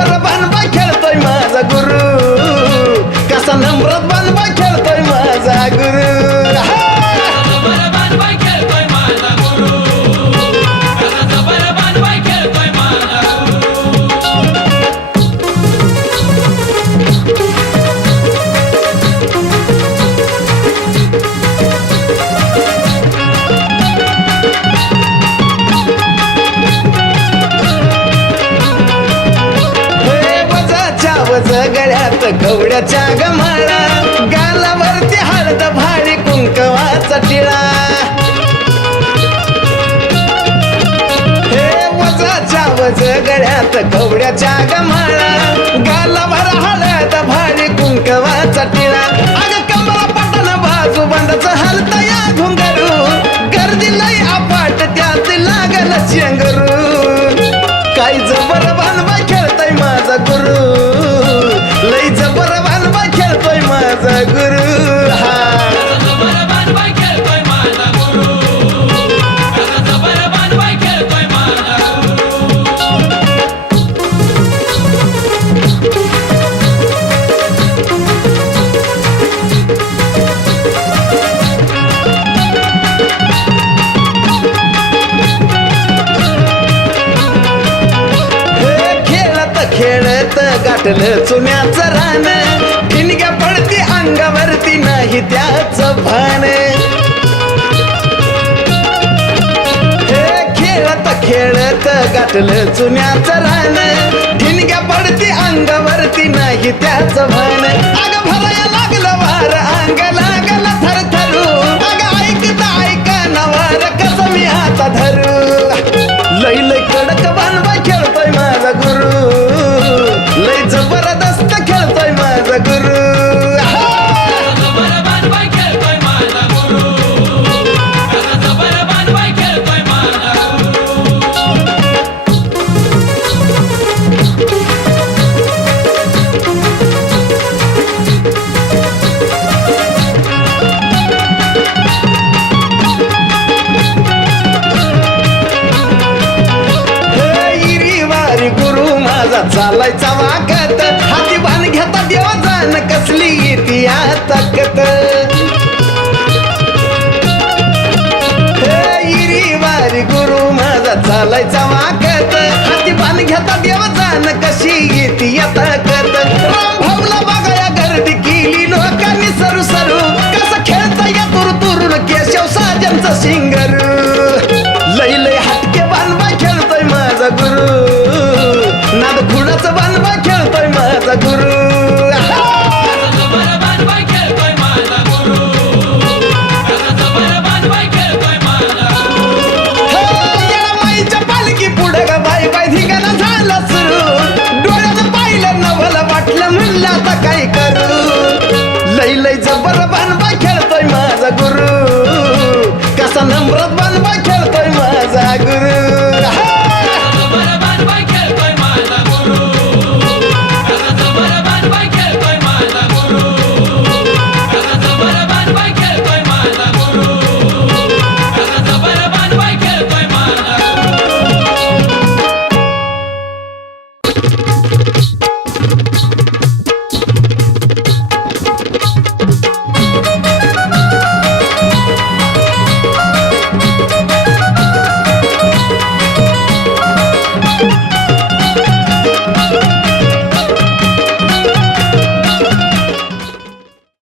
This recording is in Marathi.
जबर बानबा खेळतोय माझा गुरु कसा नम्रत बानबा खेळतोय माझा गुरु गळ्यात कवड्याच्या गमाळा गालावरती हळद भारी कुंकवाचा टिळा हे वजाच्या वज गळ्यात कवड्याच्या गमाळा गालावर हळद भारी कुंकवाचा टिळा अग कमला पटन बाजू बंदच हलता या घुंगरू गर्दी लई अपाट त्यात लागल चेंगरू काय जबर बानबा खेळताय माझा गुरु लई जबर बानबा खेळतोय माझा गुरु खेळत गाठलं चुन्याचं रान ठिणग्या पडती अंगावरती नाही त्याचं भान हे खेळत खेळत गाठलं चुन्याचं रान ठिणग्या पडती अंगावरती नाही त्याचं भान अग भराया लागलं वार अंग लागलं थरथरू अग ऐकता नवार कसं मी आता धरू लई लई कडक बानबा खेळतोय माझा गुरु लई जबरदस्त खेळतोय माझा गुरु चालायचा वागत हाती बाण घेता देवा जाण कसली येते या ताकत इरी वारी गुरु माझा चालायचा वागत हाती बाण घेता देवा जाण कशी येते या ताकत राम भाऊला बघाया गर्दी केली लोकांनी सरू सरू कसं खेळता या तुरुतुरून केशव साजनचा सिंगरू लई लई हटके बानबा खेळतोय माझा गुरु नाद खुडाचं बानबा खेळतोय माझा गुरु